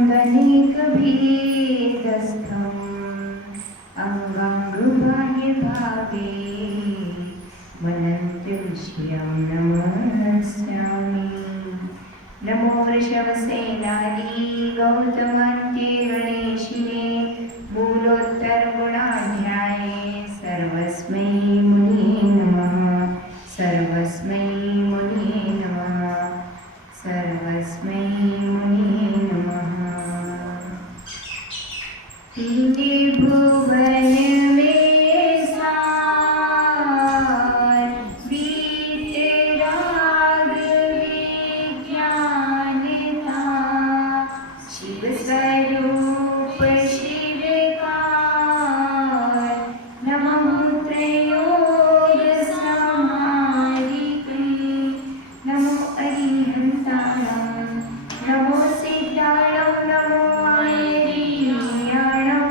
स्पन्दनेकभीतस्थम् अङ्गाङ्गबाह्यभागे वनन्त्यविषयं नमस्यामि। नमो वृषभसेनानी गौतमन्त्ये गणेशिने मूलोत्तरगुणाध्याये सर्वस्मै मुने नमः। सर्वस्मै मुने नमः। सर्वस्मै मुने नमः। तीने भुवन में सार वीतराग विज्ञान था। शिव स्वरूप शिवकार नमः त्रयोग समारिके। नमो अरिहन्ताणं नमो सिद्धाणं नमो आयर्याणं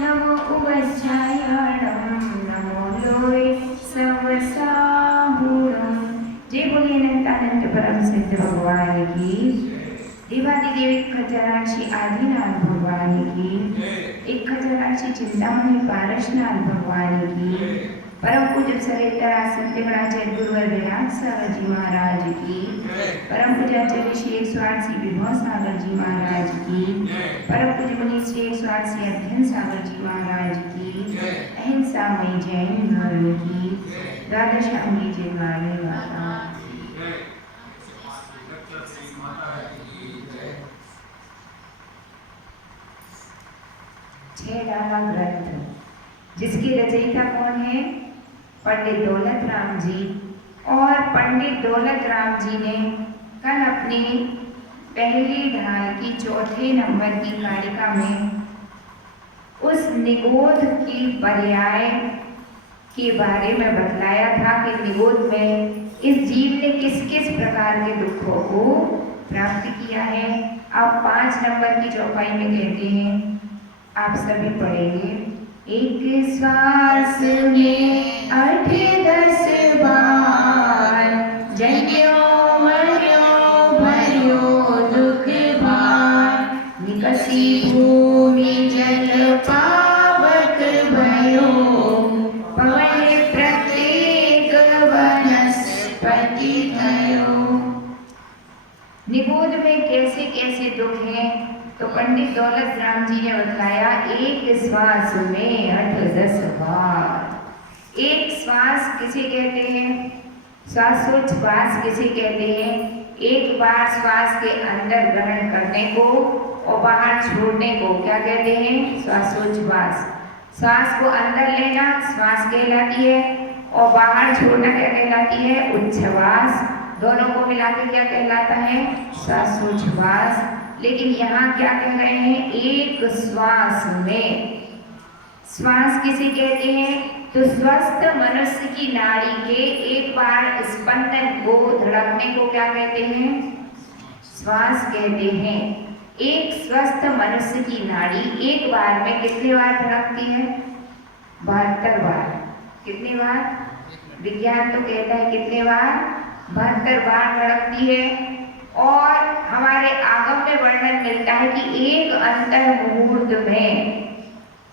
नमो उवज्जायाणं नमो लोय सवसाहुणं। जय बोलिए अनंत परम सिद्ध भगवान की। देवादिदेव खजराक्षी आदिनाथ भगवान की। एक खजराक्षी चिंतामणि पारसनाथ भगवान की। परम पूज्य सरेतर सत्यगणाचार्य गुरुवर विराट सागर जी महाराज की। परम पूज्याचार्य श्री 108 विभव सागर जी महाराज की। परम पूज्य मुनि श्री 108 अध्ययन सागर जी महाराज की। अहिंसा मई जैन धर्म की। द्वादश अंगी जयमाने माता। छेड़ावा ग्रंथ जिसकी रचयिता कौन है? पंडित दौलत राम जी। और पंडित दौलत राम जी ने कल अपनी पहली ढाल की चौथे नंबर की कारिका में उस निगोध की पर्याय के बारे में बतलाया था कि निगोध में इस जीव ने किस किस प्रकार के दुखों को प्राप्त किया है। आप 5 नंबर की चौपाई में कहते हैं, आप सभी पढ़ेंगे। एक श्वास में 8-10 बार जन्यो मर्यो भर्यो दुख भार। निकसी भूमि जल पावक भयो पवन प्रत्येक वनस्पति थयो। निगोध में कैसे कैसे दुख हैं तो पंडित दौलत राम जी ने बताया। एक श्वास में 8-10 बार। एक श्वास किसे कहते हैं? श्वासोच्छ्वास किसे कहते हैं? एक बार श्वास के अंदर ग्रहण करने को और बाहर छोड़ने को क्या कहते हैं? श्वासोच्छ्वास। श्वास को अंदर लेना श्वास कहलाती है और बाहर छोड़ना क्या कहलाती है? उच्छ्वास। दोनों को मिला के क्या कहलाता है? श्वासोच्छ्वास। लेकिन यहाँ क्या कह रहे हैं? एक श्वास में। श्वास किसे कहते हैं? तो स्वस्थ मनुष्य की नाड़ी के एक बार स्पंदन को धड़कने को क्या कहते हैं? श्वास कहते हैं। एक स्वस्थ मनुष्य की नाड़ी एक बार में कितने बार धड़कती है? 72 बार। कितनी बार? विज्ञान तो कहता है कितने बार? 72 बार धड़कती है। और हमारे आगम में वर्णन मिलता है कि एक अंतर मुहूर्त में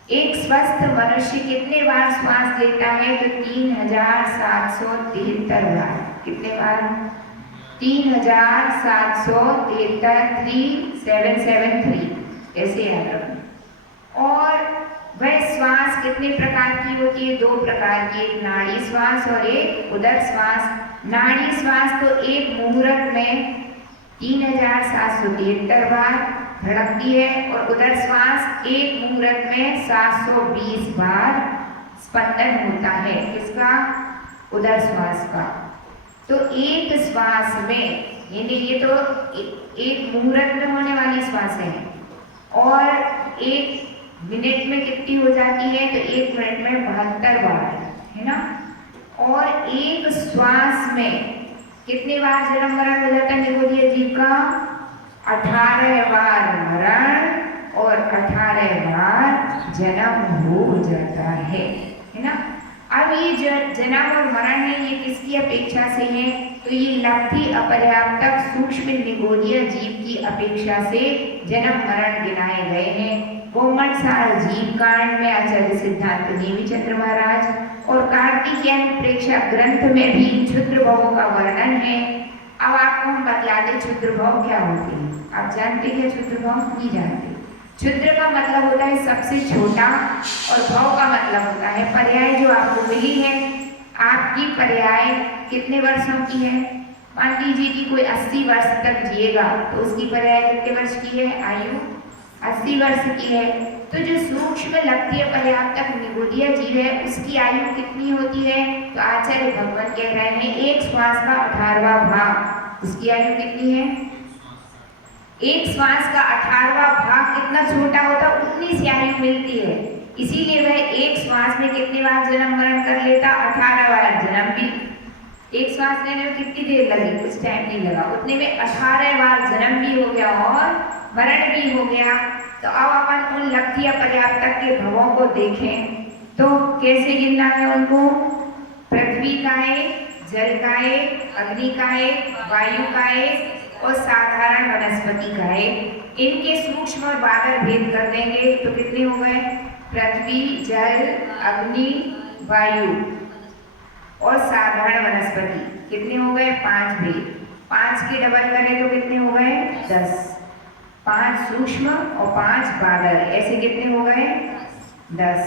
एक स्वस्थ मनुष्य कितने बार श्वास लेता है? तो 3773 बार। कितने बार? 3773 ऐसे याद रखना। और वह श्वास कितने प्रकार की होती है? 2 प्रकार की, एक नाड़ी श्वास और एक उदर श्वास। नाड़ी श्वास तो एक मुहूर्त में 3773 बार धड़कती है और उदर श्वास एक मुहूर्त में 720 बार स्पंदन होता है। किसका? उदर श्वास का। तो एक श्वास में, यानी ये तो एक मुहूर्त में होने वाली श्वास है और एक मिनट में कितनी हो जाती है? तो 1 मिनट में 72 बार है ना। और एक श्वास में कितने बार जन्म मरण हो जाता है निगोधीय जीव का? 18 बार मरण और 18 बार जन्म हो जाता है ना। अब ये जो जन्म और मरण है ये किसकी अपेक्षा से है? तो ये लब्धि अपर्याप्तक सूक्ष्म निगोदीय जीव की अपेक्षा से जन्म मरण गिनाए गए हैं। कोमटसार जीव कांड में आचार्य सिद्धांत देवीचंद्र महाराज और कार्तिकेय प्रेक्षा ग्रंथ में भी क्षुद्र भवों का वर्णन है। अब आपको हम बतला दें क्षुद्र भव क्या होते हैं। आप जानते हैं क्षुद्र भव? नहीं जानते। क्षुद्र का मतलब होता है सबसे छोटा और भव का मतलब होता है पर्याय। जो आपको मिली है, आपकी पर्याय कितने वर्षों की है? मान लीजिए कि कोई 80 वर्ष तक जिएगा तो उसकी पर्याय कितने वर्ष की है? आयु 80 वर्ष की है। तो जो सूक्ष्म लब्धि पर्याप्तक निगोदीय जीव है उसकी आयु कितनी होती है? तो आचार्य भगवान कह रहे हैं एक श्वास का 18वां भाग, उसकी आयु कितनी है? एक श्वास का 18वां भाग कितना छोटा होता है, उतनी सी आयु मिलती है। इसीलिए वह एक श्वास में कितनी बार जन्म मरण कर लेता? 18 बार जन्म भी। एक श्वास लेने में कितनी देर लगी? कुछ टाइम नहीं लगा, उतने में 18 बार जन्म भी हो गया और मरण भी हो गया। तो अब अपन उन लब्धि पर्याप्तक के भवों को देखें तो कैसे गिनना है उनको? पृथ्वी का एक, जल का एक, अग्नि का एक, वायु का एक और साधारण वनस्पति का एक। इनके सूक्ष्म और बादल भेद कर देंगे तो कितने हो गए? पृथ्वी, जल, अग्नि, वायु और साधारण वनस्पति कितने हो गए? 5 भेद। 5 के डबल करें तो कितने हो गए? 10। 5 सूक्ष्म और 5 बादल, ऐसे कितने हो गए? 10।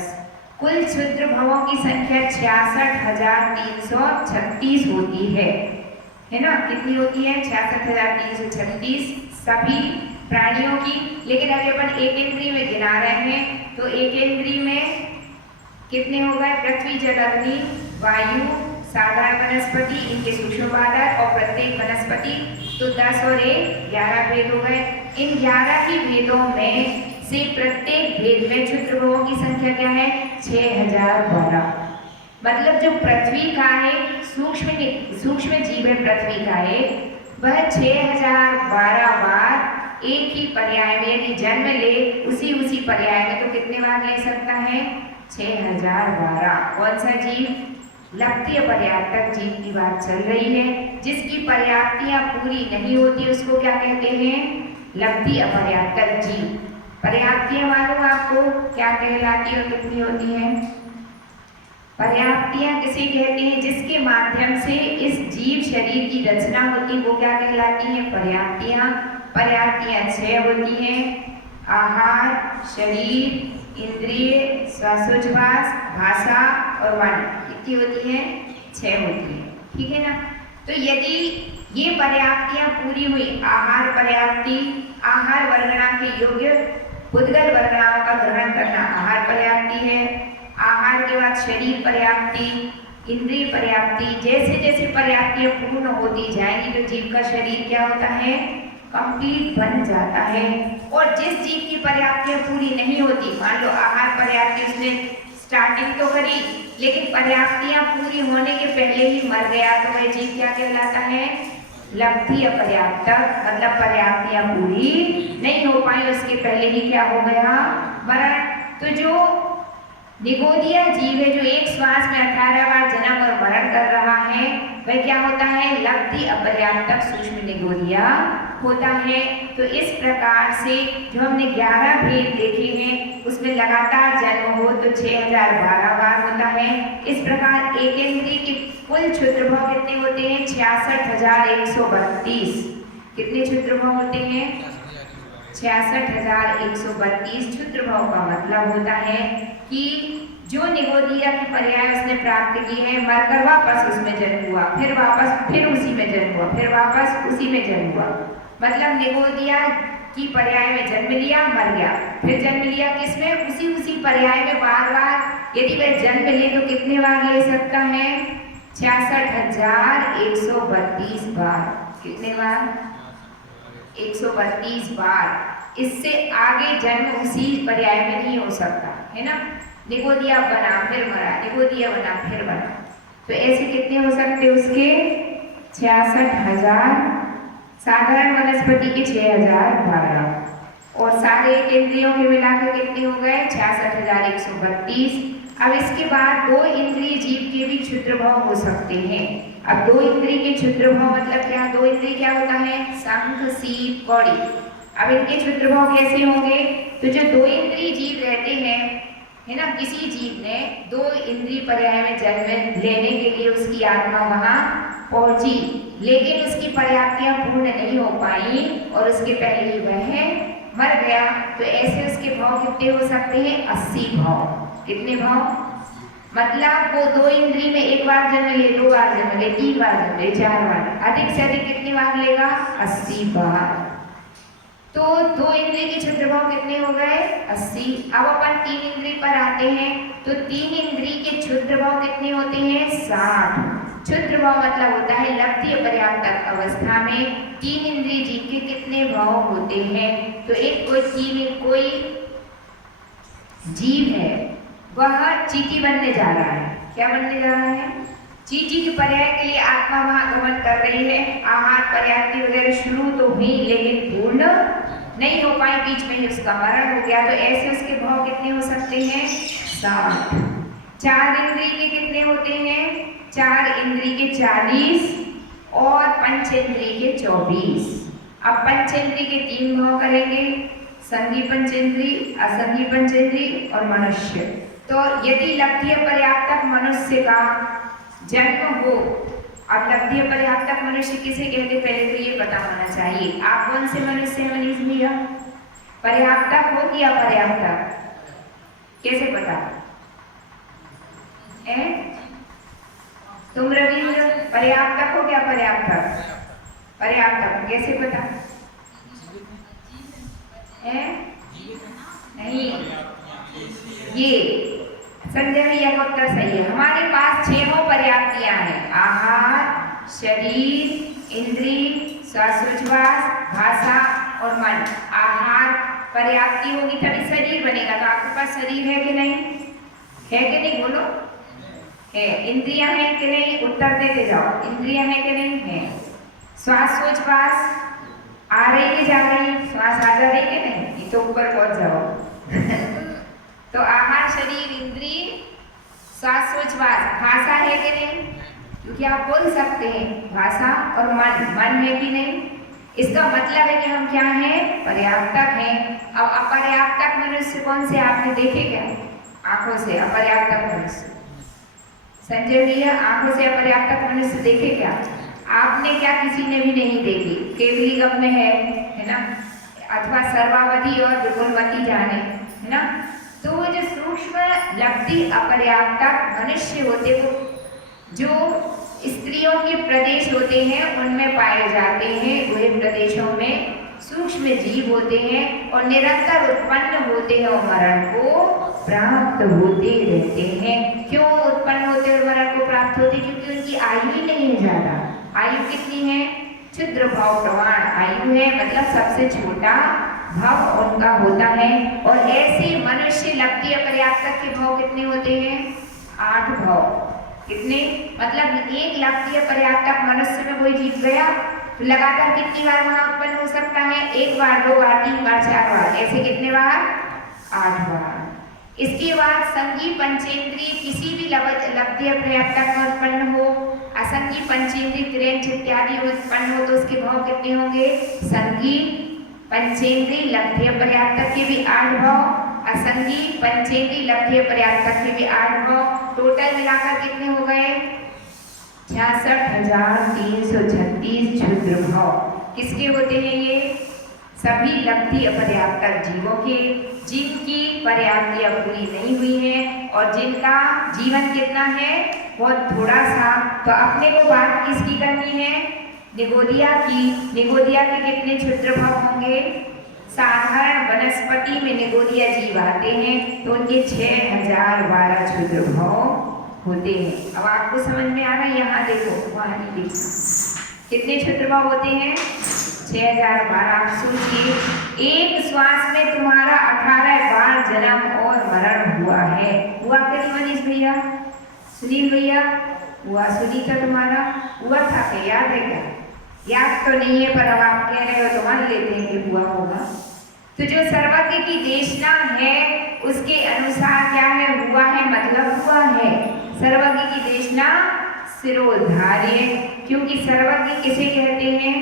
कुल क्षुद्र भवों की संख्या 66,336 होती है ना? कितनी होती है? 66,336 सभी प्राणियों की। लेकिन अभी अपन एक इंद्रिय में गिना रहे हैं तो एक इंद्रिय में कितने हो गए? पृथ्वी, जल, अग्नि, वायु, साधारण वनस्पति, इनके सूक्ष्म बादल और प्रत्येक वनस्पति, तो 10 और 1 11 भेद हो गए। इन 11 ही भेदों में से प्रत्येक भेद में क्षुद्र भवों की संख्या क्या है? 6012। मतलब जो पृथ्वी का एक सूक्ष्म जीव है, पृथ्वी का एक, वह 6012 बार एक ही पर्याय में यदि जन्म ले उसी पर्याय में तो कितने बार ले सकता है? 6012। कौन सा जीव? लब्धि पर्याप्तक जीव की बात चल रही है। जिसकी पर्याप्तियां पूरी नहीं होती उसको क्या कहते हैं? लब्धि अपर्याप्तक जीव। पर्याप्तियां मालूम आपको क्या कहलाती और कितनी होती हैं? पर्याप्तियां किसे कहते हैं? जिसके माध्यम से इस जीव शरीर की रचना होती वो क्या कहलाती है? पर्याप्तियां। पर्याप्तियां 6 होती हैं। आहार, शरीर, इंद्रिय, श्वासोच्छ्वास, भाषा और वाणी कितनी होती है? 6 होती है। ठीक है ना? तो यदि ये पर्याप्तियां पूरी हुई, आहार पर्याप्ति, आहार वर्गणा के योग्य उद्गल वर्गणाओं का ग्रहण करना आहार पर्याप्ति है। आहार के बाद शरीर पर्याप्ति, इंद्रिय पर्याप्ति, जैसे जैसे पर्याप्तियां पूर्ण होती जाएंगी तो जीव का शरीर क्या होता है? कंप्लीट बन जाता है। और जिस जीव की पर्याप्तियां पूरी नहीं होती, मान लो आहार पर्याप्ति उसने स्टार्टिंग तो करी लेकिन पर्याप्तियां पूरी होने के पहले ही मर गया तो वह जीव क्या कहलाता है? लब्धि अपर्याप्तक। मतलब पर्याप्तियां पूरी नहीं हो पाई, उसके पहले ही क्या हो गया? मरण। तो जो निगोदीय जीव है जो एक श्वास में 18 बार जन्म और मरण कर रहा है वह क्या होता है? लब्धि अपर्याप्तक सूक्ष्म निगोदीय होता है। तो इस प्रकार से जो हमने 11 भेद देखे हैं उसमें लगातार जन्म हो तो 6012 बार होता है। इस प्रकार एक इंद्रिय की कुल क्षुद्रभव कितने होते हैं? 66,132। कितने क्षुद्रभव होते हैं? 66,132 क्षुद्रभव का मतलब होता है कि जो निगोदीय की पर्याय उसने प्राप्त की है, मरकर वापस उसमें जन्म हुआ, फिर वापस फिर उसी में जन्म हुआ, फिर वापस उसी में जन्म हुआ। मतलब निगोदीय की पर्याय में जन्म लिया, मर गया, फिर जन्म लिया किसमें? उसी पर्याय में बार बार यदि वह जन्म ले तो कितने बार ले सकता है? 66,132 बार। कितने बार? 132 बार। इससे आगे जन्म उसी पर्याय में नहीं हो सकता है ना? निगोदीय बना फिर मरा, निगोदीय बना फिर मरा, तो ऐसे कितने हो सकते उसके? 66,000। साधारण वनस्पति के 6,012 और सारे इंद्रियों के मिलाकर कितने हो गए? 66,132। अब इसके बाद दो इंद्रिय जीव के भी क्षुद्र भाव हो सकते हैं। अब दो इंद्रिय के क्षुद्र भाव मतलब क्या? दो इंद्रिय क्या होता है? शंख, सीप, कौड़ी। अब इनके क्षुद्र भाव कैसे होंगे? तो जो दो इंद्रिय जीव रहते हैं, है ना, किसी जीव ने दो इंद्रिय पर्याय में जन्म लेने के लिए उसकी आत्मा वहां पहुंची, लेकिन उसकी पर्याप्तियां पूर्ण नहीं हो पाई और उसके पहले ही वह मर गया। तो ऐसे उसके भाव कितने हो सकते हैं? 80 भाव। कितने भाव? मतलब वो दो इंद्रिय में एक बार जन्म ले, दो बार जन्म ले, तीन बार जन्म ले, चार बार, अधिक से अधिक कितनी बार लेगा? 80 बार। तो दो इंद्रिय के क्षुद्र भाव कितने हो गए? 80। अब अपन तीन इंद्रिय पर आते हैं, तो तीन इंद्रिय के क्षुद्र भाव कितने होते हैं? 60। क्षुद्र भाव मतलब होता है लब्धि पर्याप्त अवस्था में तीन इंद्रिय जीव के कितने भाव होते हैं। तो एक कोई जीव है, वह चींटी बनने जा रहा है। क्या बनने जा रहा है? चींटी के पर्याय के लिए आत्मा वहां गमन कर रही है। आहार पर्याप्ति वगैरह शुरू तो हुई, लेकिन पूर्ण नहीं हो पाई, बीच में ही उसका मरण हो गया। तो ऐसे उसके भाव कितने हो सकते हैं? 60। चार इंद्रिय के कितने होते हैं? चार इंद्रिय के 40 और पंचेंद्रिय के 24। अब पंचेंद्रिय के तीन भाव करेंगे, संगी पंचेंद्रिय, असंगी पंचेंद्रिय और मनुष्य। तो यदि लब्धि पर्याप्तक मनुष्य का जन्म हो, अब लब्धि पर्याप्तक मनुष्य किसे कहते? पहले तो ये पता होना चाहिए। आप कौन से मनुष्य हैं मनीष भैया? पर्याप्तक हो कि अपर्याप्तक? कैसे पता है? तुम रविंद्र पर्याप्तक हो क्या? पर्याप्तक? पर्याप्तक कैसे पता है? नहीं, ये संजय भैया का उत्तर सही है। हमारे पास 6 पर्याप्तियां हैं: आहार, शरीर, इंद्रिय, श्वासोच्छ्वास, भाषा और मन। आहार पर्याप्ति होगी तभी शरीर बनेगा। तो आपके पास शरीर है कि नहीं? है कि नहीं? बोलो, है। इंद्रियां हैं कि नहीं? उत्तर देते जाओ। इंद्रियां हैं कि नहीं? है। श्वासोच्छ्वास आ रही है, जा रही, श्वास आ जा रही है कि नहीं? ये तो ऊपर पहुंच जाओ। तो आहार, शरीर, इंद्रिय, श्वासोच्छ्वास, भाषा है कि नहीं? क्योंकि आप बोल सकते हैं। भाषा और मन है कि नहीं? इसका मतलब है कि हम क्या हैं? पर्याप्तक हैं। अब अपर्याप्तक मनुष्य कौन से आपने देखे क्या? आंखों से अपर्याप्तक मनुष्य। संजय भैया, आंखों से अपर्याप्तक मनुष्य देखे क्या? आपने क्या? किसी ने भी नहीं देखी। केवली गम में है ना, अथवा सर्वावधि और विपुलमती जाने, है ना। तो वो जो सूक्ष्म लब्धि अपर्याप्तक मनुष्य होते, वो जो स्त्रियों के प्रदेश होते हैं उनमें पाए जाते हैं। वह प्रदेशों में सूक्ष्म जीव होते हैं और निरंतर उत्पन्न होते हैं और मरण को प्राप्त होते रहते हैं। क्यों उत्पन्न होते और मरण को प्राप्त होते? क्योंकि उनकी आयु ही नहीं है ज्यादा। आयु कितनी है? क्षुद्र भाव प्रमाण आयु है, मतलब सबसे छोटा भाव उनका होता है। और ऐसे मनुष्य लब्धि अपर्याप्तक के भाव कितने होते हैं? 8 भाव। कितने? मतलब एक लब्धि अपर्याप्तक मनुष्य में कोई जीव गया तो लगातार कितनी बार वहां उत्पन्न हो सकता है? 1 बार, 2 बार, 3 बार, 4 बार, ऐसे कितने बार? 8 बार। इसके बाद संगी पंचेंद्रिय किसी भी लब्धि अपर्याप्तक में उत्पन्न हो, असंगी पंचेंद्रिय तिरेंच इत्यादि उत्पन्न हो, तो उसके भाव कितने होंगे? संगी पंचेंद्रिय लब्धि अपर्याप्तक के भी 8 भाव, असंगी पंचेंद्रिय लब्धि अपर्याप्तक के भी 8 भाव। टोटल मिलाकर कितने हो गए? 66,336 क्षुद्र भाव। किसके होते हैं ये? सभी लब्धि अपर्याप्तक जीवों के, जिनकी पर्याप्तियां पूरी नहीं हुई है और जिनका जीवन कितना है? बहुत थोड़ा सा। तो अपने को बात किसकी करनी है? निगोदिया की। निगोदिया के कितने क्षुद्र भाव होंगे? साधारण वनस्पति में निगोदिया जीव आते हैं तो उनके 6012 क्षुद्र भाव होते हैं। अब आपको समझ में आ रहा है? यहाँ देखो, वहाँ नहीं देखो, कितने क्षुद्र भाव होते हैं? 6012। आप सोचिए, एक श्वास में तुम्हारा 18 बार जन्म और मरण हुआ है। हुआ क्या मनीष भैया? सुनील भैया हुआ? सुनीता तुम्हारा हुआ था क्या? याद है क्या? याद तो नहीं है, पर अब आप कह रहे हो तो मान लेते हैं कि हुआ होगा। तो जो सर्वज्ञ की देशना है उसके अनुसार क्या है, हुआ है मतलब हुआ है। सर्वज्ञ की देशना सिरोधार्य, क्योंकि सर्वज्ञ किसे कहते हैं?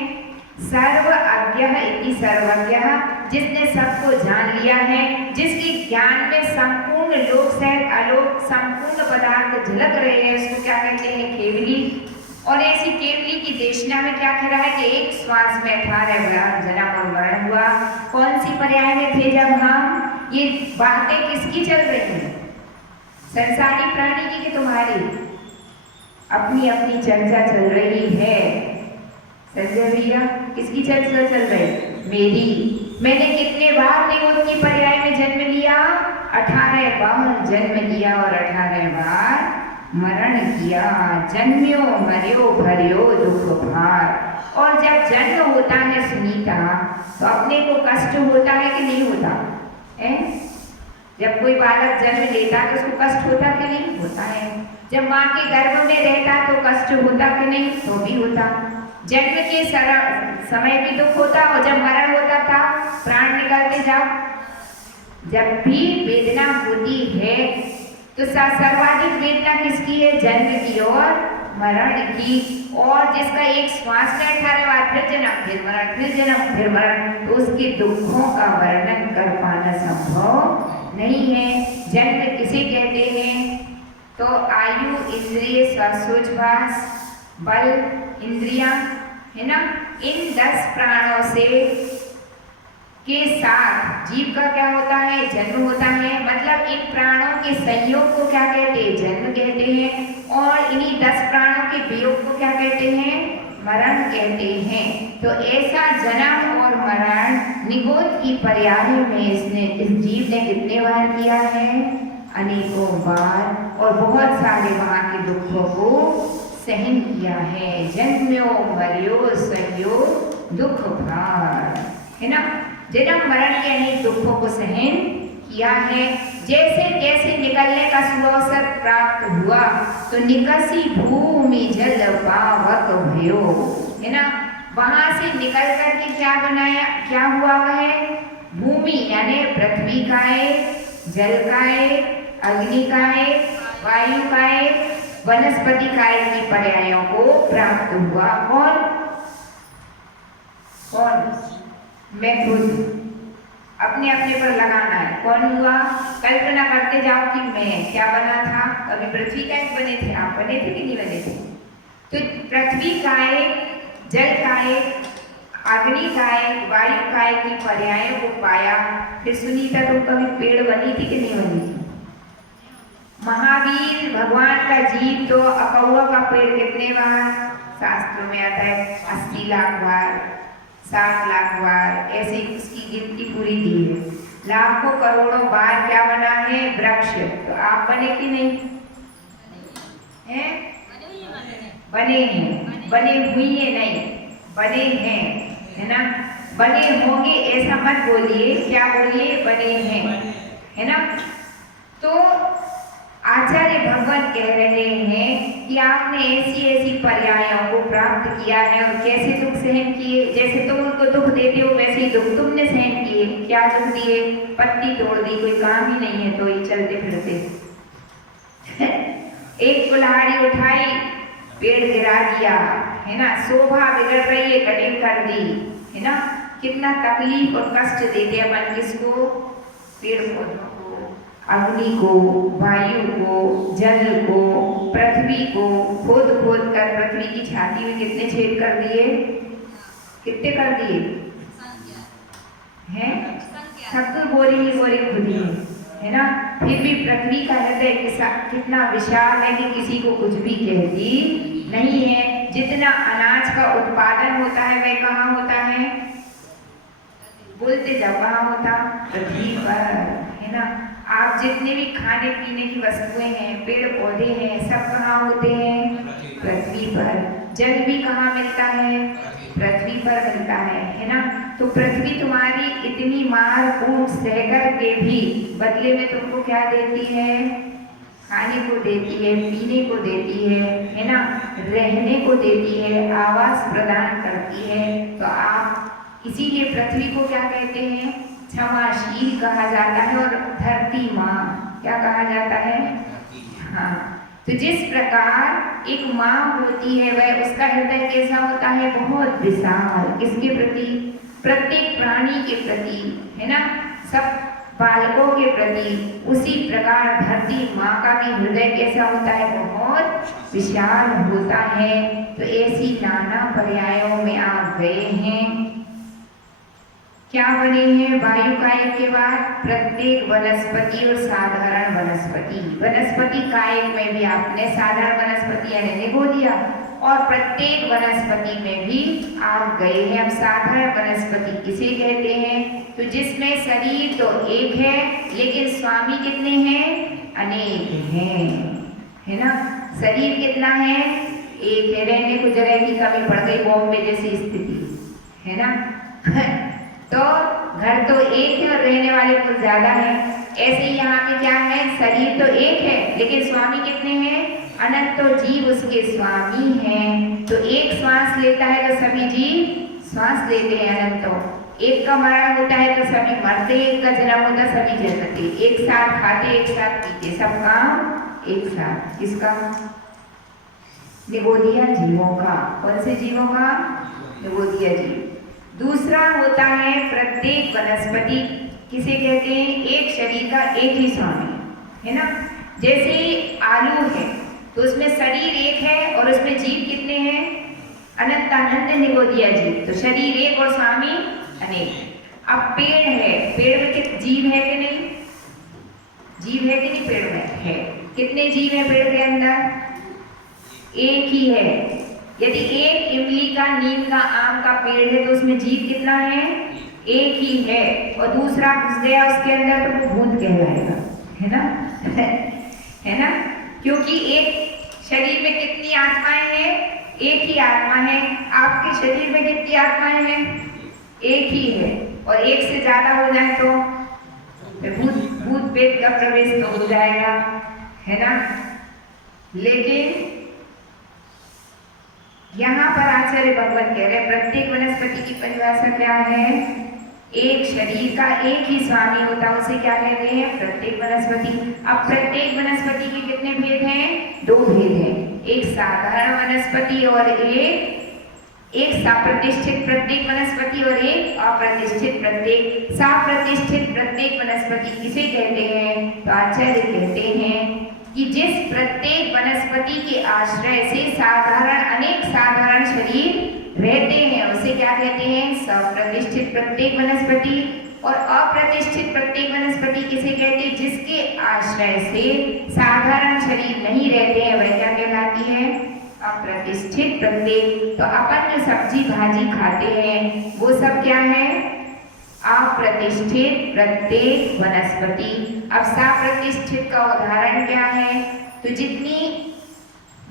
सर्वज्ञः इति सर्वज्ञः, जिसने सबको जान लिया है, जिसके ज्ञान में संपूर्ण लोक सहित अलोक संपूर्ण पदार्थ झलक रहे हैं, उसको क्या कहते हैं? केवली। और ऐसी केवली की देशना में क्या कह रहा है कि एक श्वास में 18 जन्म और मरण हुआ। कौन सी पर्याय में थे जब हम? ये बातें किसकी चल रही हैं? संसारी प्राणी की कि तुम्हारी? अपनी अपनी चर्चा चल रही है। संजय भैया, किसकी चर्चा चल रही? मेरी। मैंने कितने बार निगोद की पर्याय में जन्म लिया? 18 बार जन्म लिया और 18 बार मरण किया। जन्म्यो मर्यो भर्यो दुख भार। और जब जन्म होता है सुनीता, तो अपने को कष्ट होता है कि नहीं होता है? जब कोई बालक जन्म लेता है तो उसको कष्ट होता कि नहीं होता है? जब माँ के गर्भ में रहता तो कष्ट होता कि नहीं? तो भी होता। जन्म के समय भी दुख होता, और जब मरण होता था प्राण निकालते जब भी वेदना होती है, तो सर्वाधिक वेदना किसकी है? जन्म की और मरण की। और जिसका एक श्वास में 18 बार फिर जन्म, फिर मरण, फिर जन्म, फिर मरण, तो उसके दुखों का वर्णन कर पाना संभव नहीं है। जन्म किसे कहते हैं? तो आयु, इंद्रिय, श्वासोच्छ्वास, बल, इंद्रियां, है ना, इन 10 प्राणों से के साथ जीव का क्या होता है? जन्म होता है। मतलब इन प्राणों के संयोग को क्या कहते हैं? जन्म कहते हैं। और इन्हीं 10 प्राणों के वियोग को क्या कहते हैं? मरण कहते हैं। तो ऐसा जन्म और मरण निगोद की पर्याय में इस जीव ने कितने बार किया है? अनेकों बार। और बहुत सारे वहां के दुखों को सहन किया है। जन्म्यो मर्यो संयोग दुख भार, है ना। जन्म मरण के अनेक दुखों को सहन किया है। जैसे जैसे निकलने का सुअवसर प्राप्त हुआ, तो निकसी भूमि जल पावक भयो, है ना। वहां से निकल करके क्या बनाया, क्या हुआ है? भूमि यानी पृथ्वी का एक, जल का एक, अग्नि का एक, वायु का एक, वनस्पति काय की पर्यायों को प्राप्त हुआ। कौन? मैं खुद। अपने अपने पर लगाना है। कौन हुआ? कल्पना करते जाओ कि मैं क्या बना था। कभी पृथ्वी का एक बने थे, आप बने थे कि नहीं बने थे? तो पृथ्वी का एक, जल का एक, अग्नि का एक, वायु का एक की पर्यायों को पाया। फिर सुनीता, तुम कभी पेड़ बनी थी कि नहीं बनी थी? महावीर भगवान का जीव तो अकौआ का पेड़ कितने बार शास्त्रों में आता है? 80 लाख बार, 60 लाख बार, ऐसी उसकी गिनती पूरी दी है। लाखों करोड़ों बार क्या बना है? वृक्ष। तो आप बने कि नहीं हैं? बने हैं। बने हुए नहीं, बने हैं, है ना। बने होंगे ऐसा मत बोलिए। क्या बोलिए? बने हैं, है ना। तो आचार्य भगवान कह रहे हैं कि आपने ऐसी ऐसी पर्यायों को प्राप्त किया है और कैसे दुख सहन किए। जैसे तुम उनको दुख देते हो वैसे ही दुख तुमने सहन किए। क्या दुख दिए? पत्ती तोड़ दी, कोई काम ही नहीं है तो ये चलते फिरते एक कुल्हाड़ी उठाई, पेड़ गिरा दिया, है ना। शोभा बिगड़ रही है, कटिंग कर दी, है ना। कितना तकलीफ और कष्ट देते अपन किसको? पेड़ पौधों को, अग्नि को, वायु को, जल को, पृथ्वी को। खोद खोद कर पृथ्वी की छाती में कितने छेद कर दिए? कितने कर दिए हैं? सब तो बोरिंग खुदी है ना। फिर भी पृथ्वी का हृदय कितना विशाल है कि किसी को कुछ भी कहती नहीं है। जितना अनाज का उत्पादन होता है वह कहाँ होता है? बोलते जाओ, कहाँ होता? पृथ्वी पर, है ना। आप जितने भी खाने पीने की वस्तुएं हैं, पेड़ पौधे हैं, सब कहाँ होते हैं? पृथ्वी पर। जल भी कहाँ मिलता है? पृथ्वी पर मिलता है ना। तो पृथ्वी तुम्हारी इतनी मार कूट सहकर के भी बदले में तुमको क्या देती है? खाने को देती है, पीने को देती है ना, रहने को देती है, आवास प्रदान करती है। तो आप इसीलिए पृथ्वी को क्या कहते हैं? क्षमाशील कहा जाता है, और धरती माँ क्या कहा जाता है? हाँ, तो जिस प्रकार एक माँ होती है वह उसका हृदय कैसा होता है? बहुत विशाल। किसके प्रति? प्रत्येक प्राणी के प्रति, है ना, सब बालकों के प्रति। उसी प्रकार धरती माँ का भी हृदय कैसा होता है? बहुत विशाल होता है। तो ऐसी नाना पर्यायों में आप गए हैं। क्या बने हैं वायुकायिक के बाद? प्रत्येक वनस्पति और साधारण वनस्पति। वनस्पति कायिक में भी आपने साधारण वनस्पति यानी निगोदिया, और प्रत्येक वनस्पति में भी आप गए हैं। अब साधारण वनस्पति किसे कहते हैं? तो जिसमें शरीर तो एक है लेकिन स्वामी कितने हैं? अनेक हैं, है ना। शरीर कितना है? एक है। रहने को जगह की कमी पड़ गई, बॉम्बे जैसी स्थिति, है ना। तो घर तो एक है और रहने वाले कुछ ज्यादा है। ऐसे ही यहाँ पे क्या है? शरीर तो एक है लेकिन स्वामी कितने हैं? अनंत। तो जीव उसके स्वामी हैं। तो एक श्वास लेता है तो सभी जीव श्वास लेते हैं अनंत। एक का मरण होता है तो सभी मरते, एक का जन्म होता है सभी जन्मते, एक साथ खाते एक साथ पीते, सब काम एक साथ। किसका? निगोदिया जीवों का। कौन से जीवों का? निगोदिया जीव। दूसरा होता है प्रत्येक वनस्पति। किसे कहते हैं? एक शरीर का एक ही स्वामी, है ना। जैसे आलू है तो उसमें शरीर एक है और उसमें जीव कितने हैं? अनंत अनंत निगोदिया जीव। तो शरीर एक और स्वामी अनेक। अब पेड़ है, पेड़ में कितने जीव है कि नहीं? जीव है कि नहीं? पेड़ में है। कितने जीव है पेड़ के अंदर? एक ही है। यदि एक इमली का, नीम का, आम का पेड़ है तो उसमें जीव कितना है? एक ही है। और दूसरा घुस गया उसके अंदर तो वो भूत कहलाएगा, है ना। है ना, क्योंकि एक शरीर में कितनी आत्माएं हैं? एक ही आत्मा है। आपके शरीर में कितनी आत्माएं हैं? एक ही है। और एक से ज्यादा हो जाए तो भूत पेट का प्रवेश तो हो जाएगा, है ना। लेकिन यहाँ पर आचार्य भगवत कह रहे प्रत्येक वनस्पति की परिभाषा क्या है? एक शरीर का एक ही स्वामी होता है, उसे क्या कहते हैं? प्रत्येक वनस्पति। अब प्रत्येक वनस्पति के कितने भेद हैं? दो भेद हैं। एक साधारण वनस्पति और एक साप्रतिष्ठित प्रत्येक वनस्पति और एक अप्रतिष्ठित प्रत्येक। साप्रतिष्ठित प्रत्येक वनस्पति किसे कहते हैं? तो आचार्य कहते हैं कि जिस प्रत्येक वनस्पति के आश्रय से साधारण अनेक साधारण शरीर रहते हैं उसे क्या कहते हैं? सप्रतिष्ठित प्रत्येक वनस्पति। और अप्रतिष्ठित प्रत्येक वनस्पति किसे कहते हैं? जिसके आश्रय से साधारण शरीर नहीं रहते हैं वह क्या कहलाती है? अप्रतिष्ठित प्रत्येक। तो अपन जो सब्जी भाजी खाते हैं वो सब क्या है? अप्रतिष्ठित प्रत्येक वनस्पति। अब साप्रतिष्ठित का उदाहरण क्या है? तो जितनी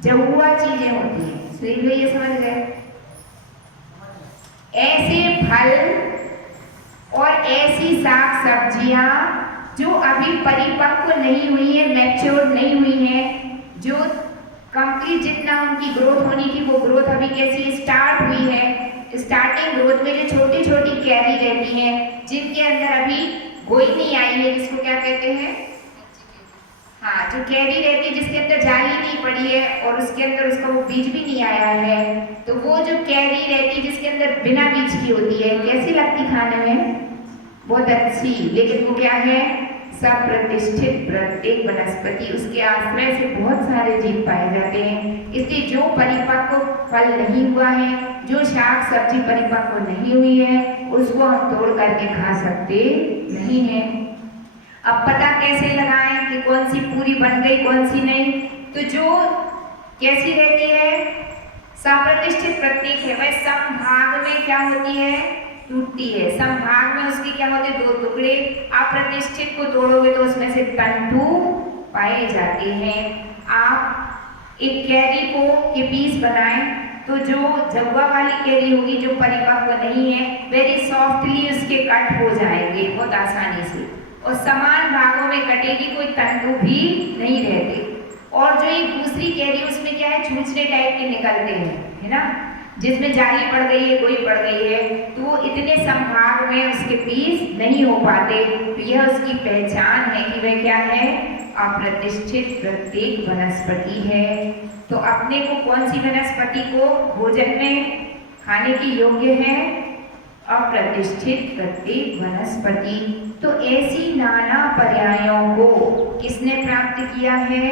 जहुआ चीजें होती हैं, सुन ये समझ गए, ऐसे फल और ऐसी साग सब्जियां जो अभी परिपक्व नहीं हुई है, मैच्योर नहीं हुई है, जो कंप्लीट जितना उनकी ग्रोथ होनी थी वो ग्रोथ अभी कैसी स्टार्ट हुई है, स्टार्टिंग ग्रोथ में जो छोटी छोटी कैरी रहती हैं जिनके अंदर अभी गोई नहीं आई है, जिसको क्या कहते हैं? हाँ, जो कैरी रहती है जिसके अंदर जाली नहीं पड़ी है और उसके अंदर उसका वो बीज भी नहीं आया है, तो वो जो कैरी रहती है जिसके अंदर बिना बीज की होती है, कैसी लगती खाने में? बहुत अच्छी। लेकिन वो क्या है? सप्रतिष्ठित प्रत्येक वनस्पति। उसके आश्रय से बहुत सारे जीव पाए जाते हैं। इसलिए जो परिपक्व फल नहीं हुआ है, जो शाक सब्जी परिपक्व नहीं हुई है, उसको हम तोड़ करके खा सकते नहीं है। अब पता कैसे लगाएं कि कौन सी पूरी बन गई कौन सी नहीं? तो जो कैसी रहती है? सप्रतिष्ठित प्रत्येक है वह समभाग में क्या होती है? टूटती है। समभाग में उसके क्या होते? दो टुकड़े। अप्रतिष्ठित को तोड़ोगे तो उसमें से तंतु पाए जाते हैं। आप एक कैरी को के पीस बनाएं तो जो जव्वा वाली कैरी होगी जो परिपक्व नहीं है, वेरी सॉफ्टली उसके कट हो जाएंगे बहुत आसानी से, और समान भागों में कटेगी, कोई तंतु भी नहीं रहते। और जो एक दूसरी कैरी उसमें क्या है? छूछने टाइप के निकलते हैं, है ना। जिसमें जाली पड़ गई है, कोई पड़ गई है, तो वो इतने संभाग में उसके पीस नहीं हो पाते। तो यह उसकी पहचान है कि वह क्या है, अप्रतिष्ठित प्रत्येक वनस्पति है। तो अपने को कौन सी वनस्पति को भोजन में खाने की योग्य है, अप्रतिष्ठित प्रत्येक वनस्पति। तो ऐसी नाना पर्यायों को किसने प्राप्त किया है,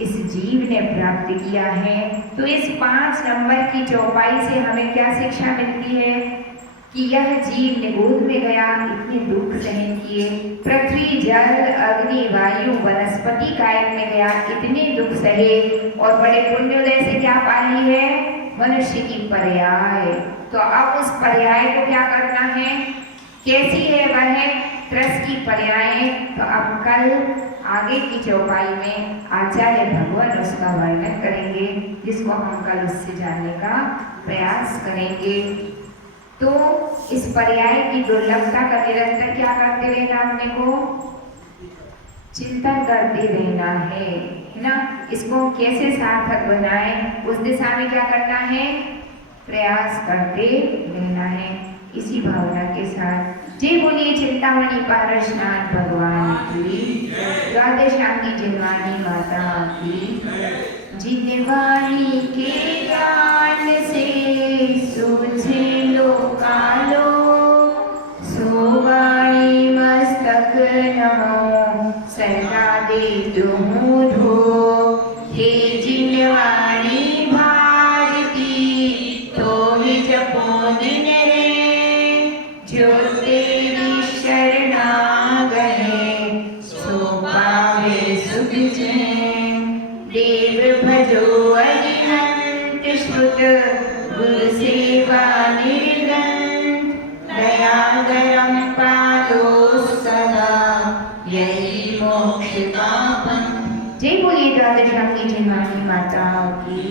इस जीव ने प्राप्त किया है। तो इस 5 नंबर की चौपाई से हमें क्या शिक्षा मिलती है कि यह जीव निगोद में गया, इतने दुख सहन किए, पृथ्वी जल अग्नि वायु वनस्पति कायक में गया, इतने दुख सहे और बड़े पुण्योदय से क्या पाली है, मनुष्य की पर्याय। तो अब उस पर्याय को क्या करना है, कैसी है वह त्रस की पर्याय। तो अब कल आगे की चौपाई में आचार्य भगवान उसका वर्णन करेंगे, जिसको हम कल उससे जानने का प्रयास करेंगे। तो इस पर्याय की दुर्लभता का निरंतर क्या करते रहना, अपने को चिंतन करते रहना है ना। इसको कैसे सार्थक बनाएं, उस दिशा में क्या करना है, प्रयास करते रहना है। इसी भावना के साथ जय बोलिए चिंतामणि पारसनाथ भगवान की, द्वादशांगी जिनवानी माता की। जिनवानी के ज्ञान से सूझे लोकालो, सोवाणी मस्तक नमो सदा दे तुम धो। हे जिनवाणी भारती तो ही जपो दिन रे, जो तेरी शरणा गए सो पावे सुख चैन। देव भजो अरिहंत श्रुत गुरु सेवा निर्गंथ, दया गरम पालो सदा यही मोक्ष का पंथ। जय बोलिए द्वादशांगी जिनवानी माता की।